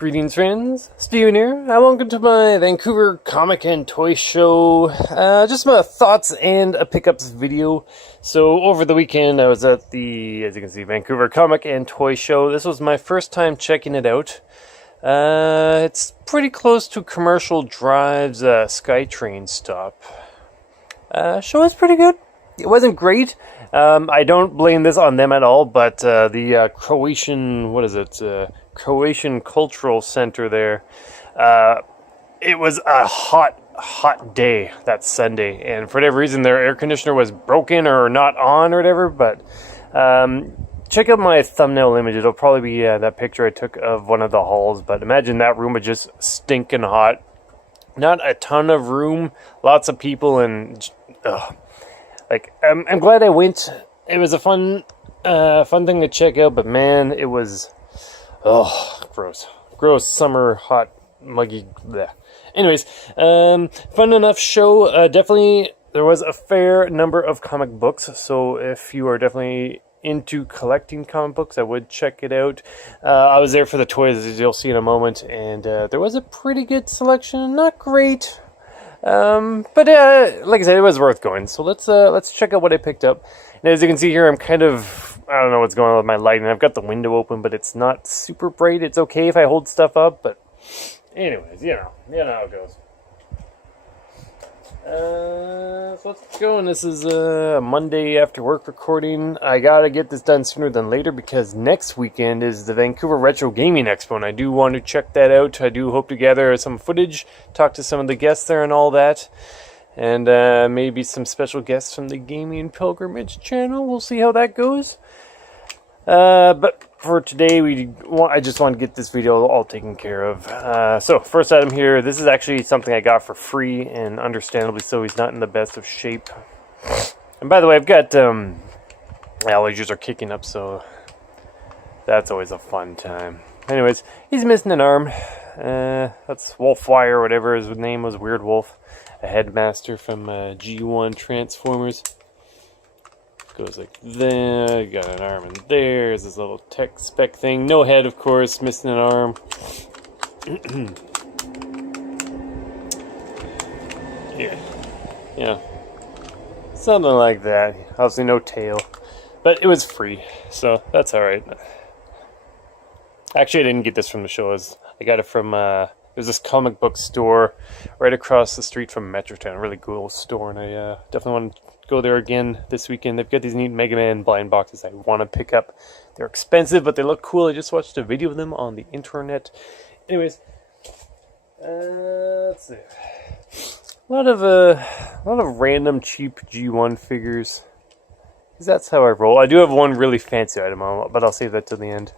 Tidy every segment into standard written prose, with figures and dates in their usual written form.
Greetings friends, Steven here. Welcome to my Vancouver comic and toy show. Just my thoughts and a pickups video. So over the weekend I was at the, as you can see, Vancouver comic and toy show. This was my first time checking it out. It's pretty close to Commercial Drive's SkyTrain stop. Show is pretty good. It wasn't great. I don't blame this on them at all, but the Croatian, Croatian Cultural Center there, it was a hot day that Sunday, and for whatever reason their air conditioner was broken or not on or whatever, but check out my thumbnail image. It'll probably be that picture I took of one of the halls, but imagine that room was just stinking hot. Not a ton of room, lots of people, and I'm glad I went. It was a fun thing to check out, but man, it was gross summer hot muggy. Bleh. Anyways, fun enough show. Definitely there was a fair number of comic books, so if you are definitely into collecting comic books, I would check it out. I was there for the toys, as you'll see in a moment, and there was a pretty good selection. Not great. But like I said, it was worth going. So let's check out what I picked up. And as you can see here, I'm kind of, I don't know what's going on with my lighting. I've got the window open, but it's not super bright. It's okay if I hold stuff up, but anyways, you know how it goes. So let's go, and this is a Monday after work recording. I gotta get this done sooner than later because next weekend is the Vancouver Retro Gaming Expo, and I do want to check that out. I do hope to gather some footage, talk to some of the guests there and all that, and maybe some special guests from the Gaming Pilgrimage channel. We'll see how that goes. But for today, I just want to get this video all taken care of. So, first item here, this is actually something I got for free, and understandably so, he's not in the best of shape. And by the way, I've got, allergies are kicking up, so that's always a fun time. Anyways, he's missing an arm. That's Wolfwire, or whatever his name was, Weird Wolf, a headmaster from G1 Transformers. Goes like that, got an arm in there, there's this little tech spec thing, no head of course, missing an arm. yeah, something like that. Obviously no tail, but it was free, so that's alright. Actually, I didn't get this from the show. I got it from there's this comic book store right across the street from Metrotown, a really cool store, and I definitely want to go there again this weekend. They've got these neat Mega Man blind boxes I want to pick up. They're expensive, but they look cool. I just watched a video of them on the internet. Anyways, let's see. A lot of random cheap G1 figures, because that's how I roll. I do have one really fancy item, but I'll save that till the end.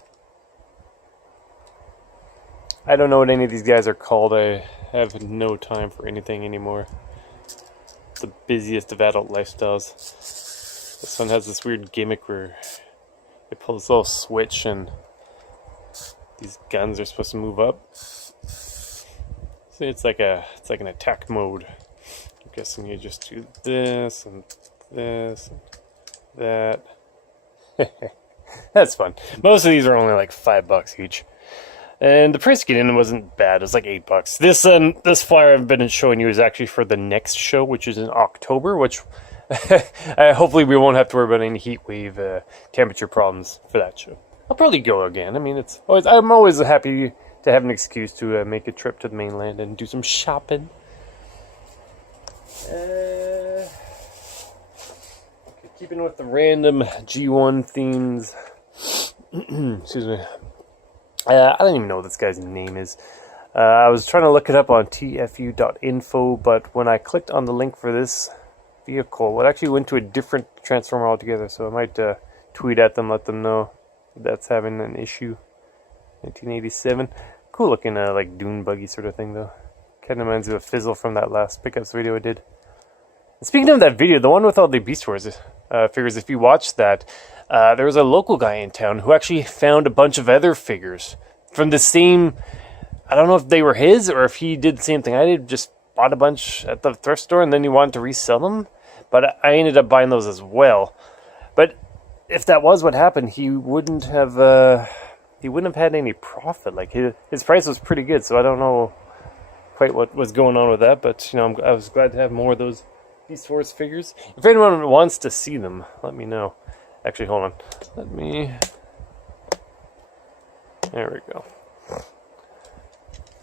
I don't know what any of these guys are called. I have no time for anything anymore. The busiest of adult lifestyles. This one has this weird gimmick where they pull this little switch and these guns are supposed to move up. See, it's like an attack mode. I'm guessing you just do this and this and that. That's fun. Most of these are only like $5 each. And the price to get in wasn't bad. It was like $8. This flyer I've been showing you is actually for the next show, which is in October, which hopefully we won't have to worry about any heat wave temperature problems for that show. I'll probably go again. I mean, I'm always happy to have an excuse to make a trip to the mainland and do some shopping. Keeping with the random G1 themes. Excuse me. I don't even know what this guy's name is. I was trying to look it up on tfu.info, but when I clicked on the link for this vehicle, it actually went to a different Transformer altogether, so I might tweet at them, let them know that's having an issue. 1987. Cool looking like dune buggy sort of thing, though. Kind of reminds me of Fizzle from that last pickups video I did. And speaking of that video, the one with all the Beast Wars figures, if you watched that, there was a local guy in town who actually found a bunch of other figures from the same, I don't know if they were his or if he did the same thing I did, just bought a bunch at the thrift store and then he wanted to resell them. But I ended up buying those as well. But if that was what happened, he wouldn't have he wouldn't have had any profit. Like his price was pretty good, so I don't know quite what was going on with that. But you know, I was glad to have more of those Beast Force figures. If anyone wants to see them, let me know. Actually, hold on. Let me. There we go.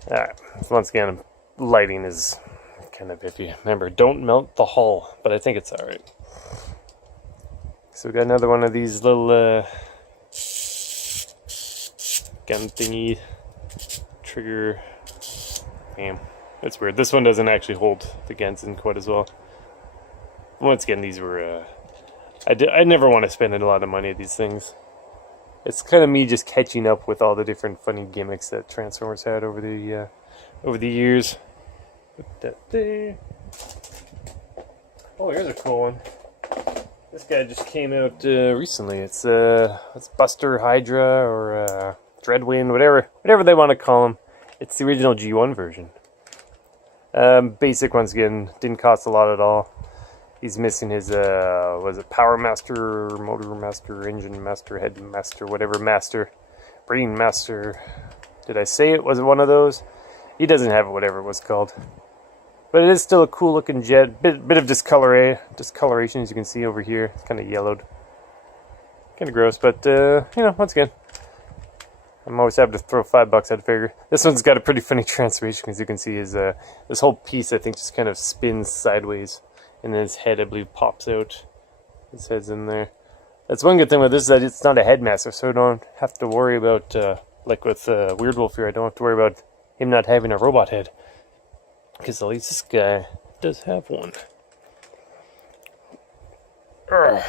Alright, so once again, lighting is kind of iffy. Remember, don't melt the hull, but I think it's alright. So we got another one of these little gun thingy trigger. Damn, that's weird. This one doesn't actually hold the guns in quite as well. Once again, these were I never want to spend a lot of money on these things. It's kind of me just catching up with all the different funny gimmicks that Transformers had over the years. Put that there. Oh, here's a cool one. This guy just came out recently. It's Buster Hydra or Dreadwind, whatever they want to call him. It's the original G1 version. Basic, once again, didn't cost a lot at all. He's missing his, was it Power Master, Motor Master, Engine Master, Head Master, whatever Master, Brain Master. Did I say it? Was it one of those? He doesn't have it, whatever it was called. But it is still a cool looking jet. Bit of discoloration, as you can see over here. It's kind of yellowed. Kind of gross, but, you know, once again, I'm always happy to throw $5 at a figure. This one's got a pretty funny transformation, as you can see. This whole piece, I think, just kind of spins sideways. And then his head, I believe, pops out. His head's in there. That's one good thing with this, is that it's not a headmaster, so I don't have to worry about, like with Weird Wolf here, I don't have to worry about him not having a robot head. Because at least this guy does have one. Urgh.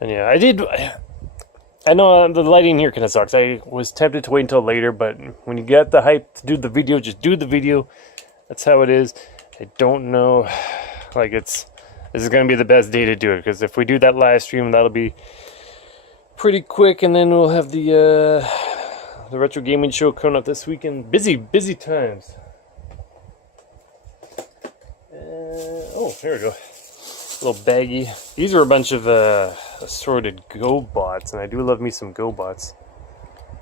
And yeah, I know the lighting here kind of sucks. I was tempted to wait until later, but when you get the hype to do the video, just do the video. That's how it is. I don't know. Like, this is going to be the best day to do it, because if we do that live stream, that'll be pretty quick, and then we'll have the retro gaming show coming up this weekend. Busy times. Oh, there we go. A little baggy. These are a bunch of assorted GoBots, and I do love me some GoBots.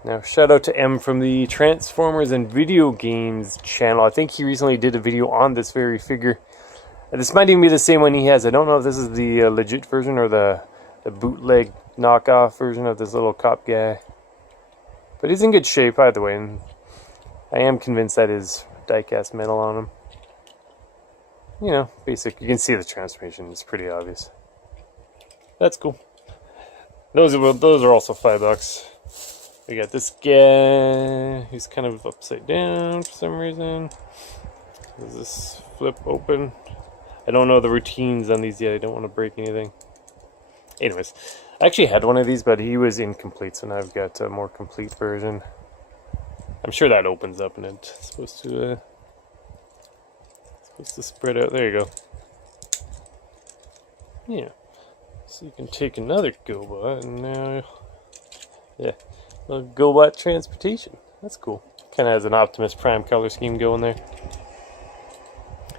Now, shout out to M from the Transformers and Video Games channel. I think he recently did a video on this very figure. This might even be the same one he has. I don't know if this is the legit version or the bootleg knockoff version of this little cop guy. But he's in good shape either way, and I am convinced that is die-cast metal on him. You know, basic. You can see the transformation. It's pretty obvious. That's cool. Those are also $5. We got this guy. He's kind of upside down for some reason. Does this flip open? I don't know the routines on these yet. I don't want to break anything. Anyways, I actually had one of these, but he was incomplete, so now I've got a more complete version. I'm sure that opens up and it's supposed to spread out. There you go. Yeah. So you can take another GoBot and now, yeah, a GoBot transportation. That's cool. Kind of has an Optimus Prime color scheme going there.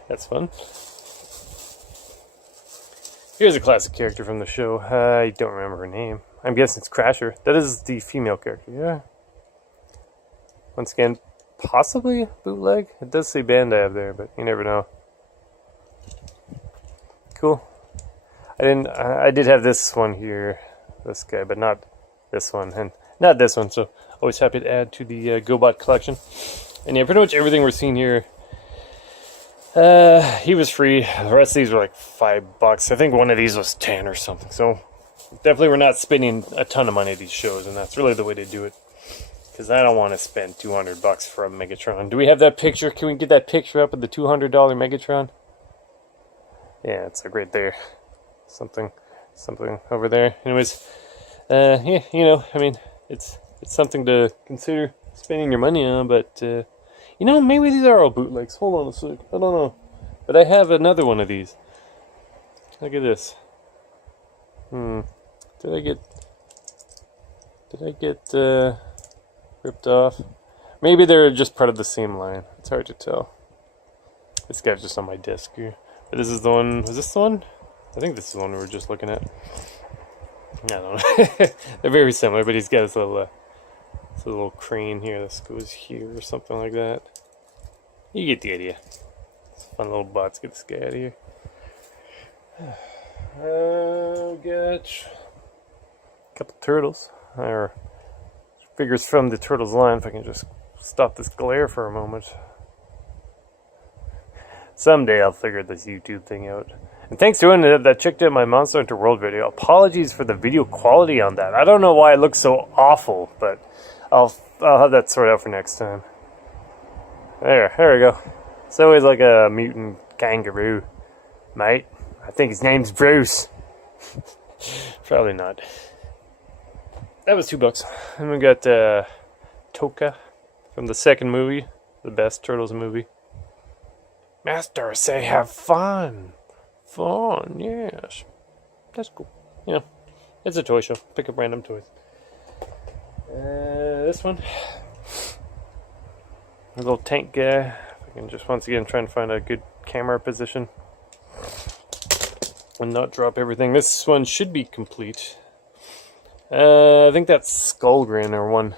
That's fun. Here's a classic character from the show. I don't remember her name. I'm guessing it's Crasher. That is the female character, yeah. Once again, possibly bootleg. It does say Bandai up there, but you never know. Cool. I did have this one here, this guy, but not this one, and not this one. So always happy to add to the GoBot collection. And yeah, pretty much everything we're seeing here. He was free. The rest of these were like $5. I think one of these was 10 or something. So definitely we're not spending a ton of money at these shows, and that's really the way to do it. Because I don't want to spend $200 for a Megatron. Do we have that picture? Can we get that picture up of the $200 Megatron? Yeah, it's like right there. Something over there. Anyways, yeah, you know, I mean, it's something to consider spending your money on, but you know, maybe these are all bootlegs. Hold on a sec. I don't know. But I have another one of these. Look at this. Did I get ripped off? Maybe they're just part of the same line. It's hard to tell. This guy's just on my desk here. But this is the one. Is this the one? I think this is the one we were just looking at. I don't know. They're very similar, but he's got his little It's a little crane here that goes here or something like that. You get the idea. It's fun little bots. Get this guy out of here. Got a couple turtles. Or figures from the turtles line. If I can just stop this glare for a moment. Someday I'll figure this YouTube thing out. And thanks to anyone that checked out my Monster Hunter World video. Apologies for the video quality on that. I don't know why it looks so awful, but I'll have that sorted out for next time. There we go. It's always like a mutant kangaroo, mate. I think his name's Bruce. Probably not. That was $2. And we got Toka from the second movie, the best Turtles movie. Master, say have fun. Fun, yes. That's cool. Yeah, it's a toy show. Pick up random toys. This one. A little tank guy. If I can just once again try and find a good camera position. And not drop everything. This one should be complete. I think that's Skullgrin, or one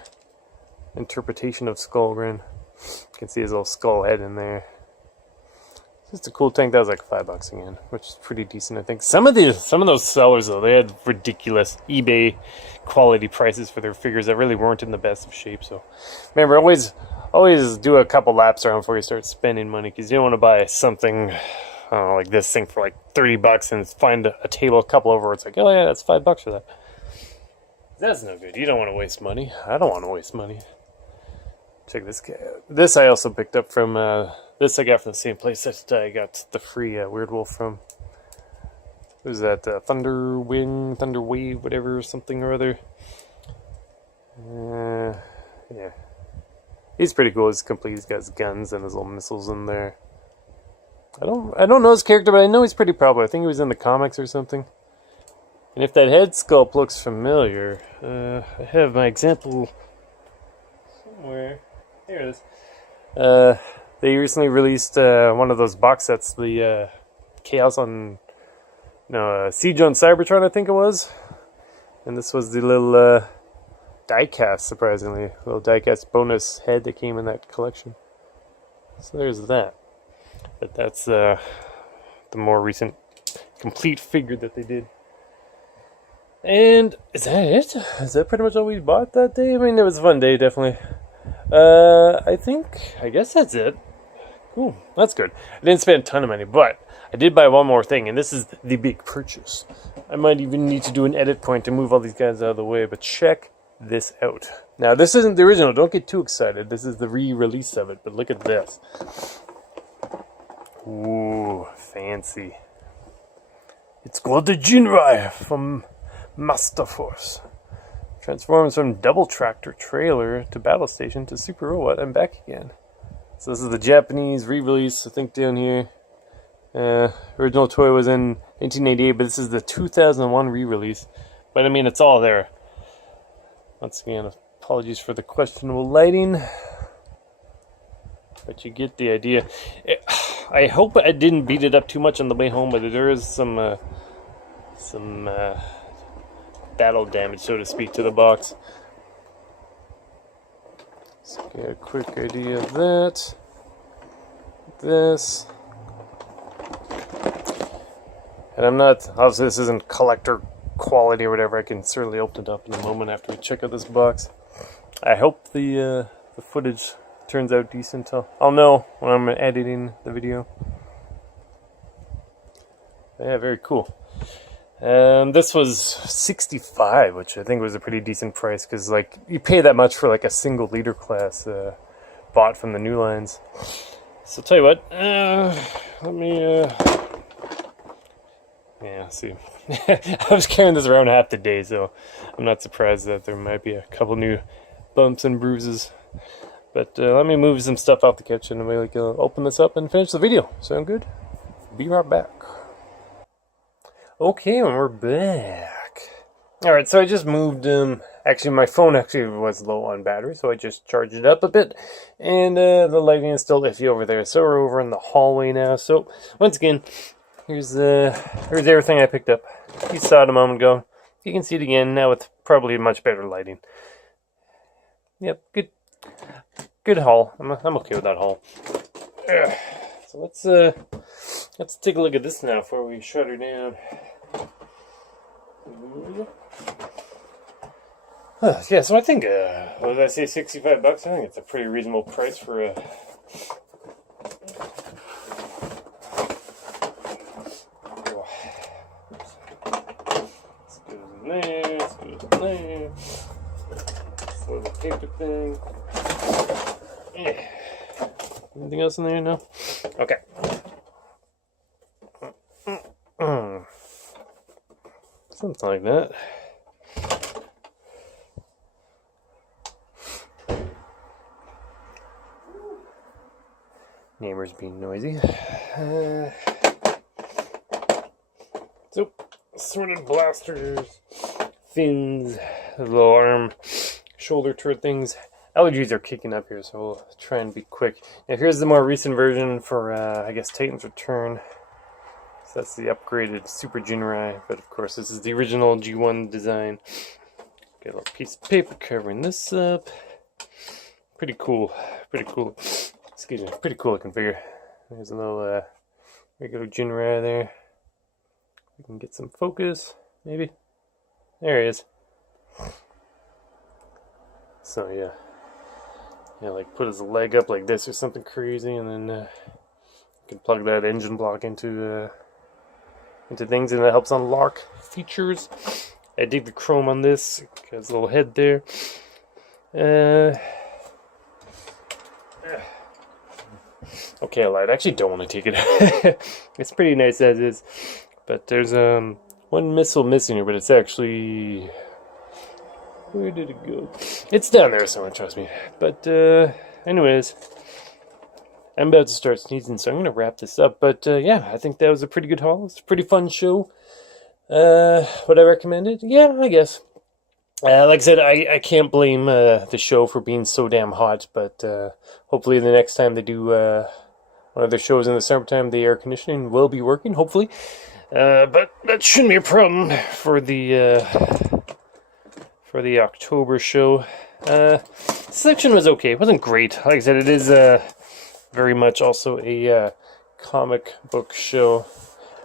interpretation of Skullgrin. You can see his little skull head in there. Just a cool tank. That was like $5 again, which is pretty decent, I think. Some of those sellers though, they had ridiculous eBay quality prices for their figures that really weren't in the best of shape. So remember, always do a couple laps around before you start spending money, because you don't want to buy something like this thing for like $30 and find a table a couple over. It's like, oh yeah, that's $5 for that. That's no good. You don't want to waste money. I don't want to waste money. Check this guy out. This I also picked up from, this I got from the same place that I got the free Weird Wolf from. What was that? Thunder Wave, whatever, something or other. Yeah. He's pretty cool. He's complete. He's got his guns and his little missiles in there. I don't know his character, but I know he's pretty popular. I think he was in the comics or something. And if that head sculpt looks familiar, I have my example somewhere. Here it is. They recently released one of those box sets, the Chaos on, Siege on Cybertron, I think it was. And this was the little diecast, surprisingly, little diecast bonus head that came in that collection. So there's that. But that's the more recent complete figure that they did. And is that it? Is that pretty much all we bought that day? I mean, it was a fun day, definitely. I guess that's it. Cool, that's good. I didn't spend a ton of money, but I did buy one more thing, and this is the big purchase. I might even need to do an edit point to move all these guys out of the way, but check this out. Now, this isn't the original. Don't get too excited. This is the re-release of it, but look at this. Ooh, fancy. It's called the Jinrai from Master Force. Transforms from double tractor trailer to battle station to super robot and back again. So this is the Japanese re-release, I think, down here. Original toy was in 1988, but this is the 2001 re-release. But I mean, it's all there. Once again, apologies for the questionable lighting. But you get the idea. I hope I didn't beat it up too much on the way home, but there is some battle damage, so to speak, to the box. Let's get a quick idea of that. This. And I'm not, obviously this isn't collector quality or whatever. I can certainly open it up in a moment after we check out this box. I hope the footage turns out decent. I'll know when I'm editing the video. Yeah, very cool. This was $65, which I think was a pretty decent price, because like you pay that much for like a single leader class bought from the new lines. So I'll tell you what, let me yeah, see. I was carrying this around half the day, so I'm not surprised that there might be a couple new bumps and bruises. But let me move some stuff out the kitchen and we'll open this up and finish the video. Sound good? Be right back. Okay, and we're back. Alright, so I just moved, actually my phone actually was low on battery, so I just charged it up a bit. And the lighting is still iffy over there, so we're over in the hallway now. So, once again, here's everything I picked up. You saw it a moment ago. You can see it again now with probably much better lighting. Yep, good haul. I'm okay with that haul. So let's take a look at this now before we shut her down. Yeah, so I think what did I say, $65? I think it's a pretty reasonable price for a. Let's go in there. This little paper thing. Yeah. Anything else in there? No? Okay. Something like that. Neighbors being noisy. So, assorted blasters, fins, little arm, shoulder turret things. Allergies are kicking up here, so we'll try and be quick. Now here's the more recent version for, I guess, Titan's Return. So that's the upgraded Super Jinrai, but of course this is the original G1 design. Got a little piece of paper covering this up. Pretty cool, pretty cool. Excuse me, pretty cool looking figure. There's a little regular Jinrai there. We can get some focus, maybe. There he is. So yeah, like put his leg up like this or something crazy, and then you can plug that engine block into things, and that helps unlock features. I dig the chrome on this. Got his little head there. Okay, I lied. I actually don't want to take it out. It's pretty nice as is. But there's one missile missing here, but it's actually... Where did it go? It's down there somewhere, trust me. But anyways, I'm about to start sneezing, so I'm going to wrap this up. But yeah, I think that was a pretty good haul. It's a pretty fun show. Would I recommend it? Yeah, I guess. Like I said, I can't blame the show for being so damn hot, but hopefully the next time they do one of their shows in the summertime, the air conditioning will be working, hopefully. But that shouldn't be a problem for the October show. Selection was okay. It wasn't great. Like I said, it is very much also a comic book show.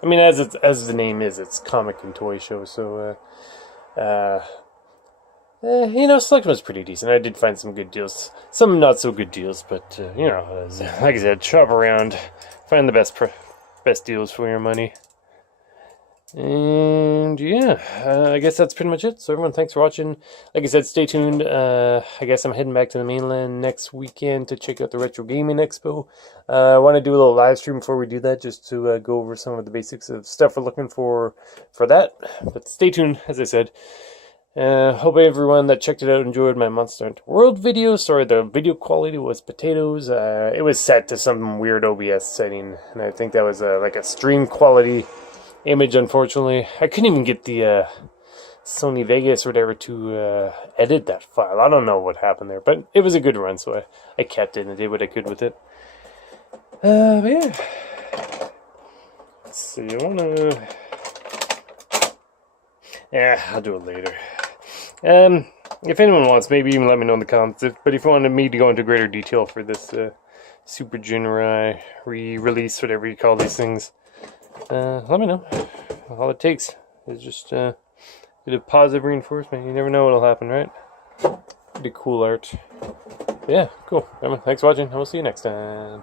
I mean, as the name is, it's comic and toy show. So, selection was pretty decent. I did find some good deals, some not so good deals, but like I said, shop around, find the best deals for your money. And yeah, I guess that's pretty much it. So everyone, thanks for watching. Like I said, stay tuned. I guess I'm heading back to the mainland next weekend to check out the Retro Gaming Expo. I want to do a little live stream before we do that, just to go over some of the basics of stuff we're looking for that. But stay tuned, as I said. Hope everyone that checked it out enjoyed my Monster Hunter World video. Sorry, the video quality was potatoes. It was set to some weird OBS setting, and I think that was like a stream quality image, unfortunately. I couldn't even get the Sony Vegas or whatever to edit that file. I don't know what happened there, but it was a good run, so I kept it and did what I could with it. But yeah. Let's see, yeah, I'll do it later. If anyone wants, maybe even let me know in the comments. But if you wanted me to go into greater detail for this Super Jinrai re-release, whatever you call these things, let me know. All it takes is just a bit of positive reinforcement. You never know what'll happen, right? Pretty cool art. But yeah, cool. Thanks for watching, and we'll see you next time.